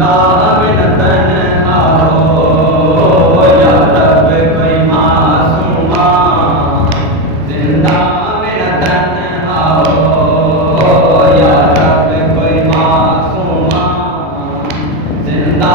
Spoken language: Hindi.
में न तन्हा हो या रब कोई मासूमा, जिंदा में न तन्हा हो या रब कोई मासूमा, जिंदा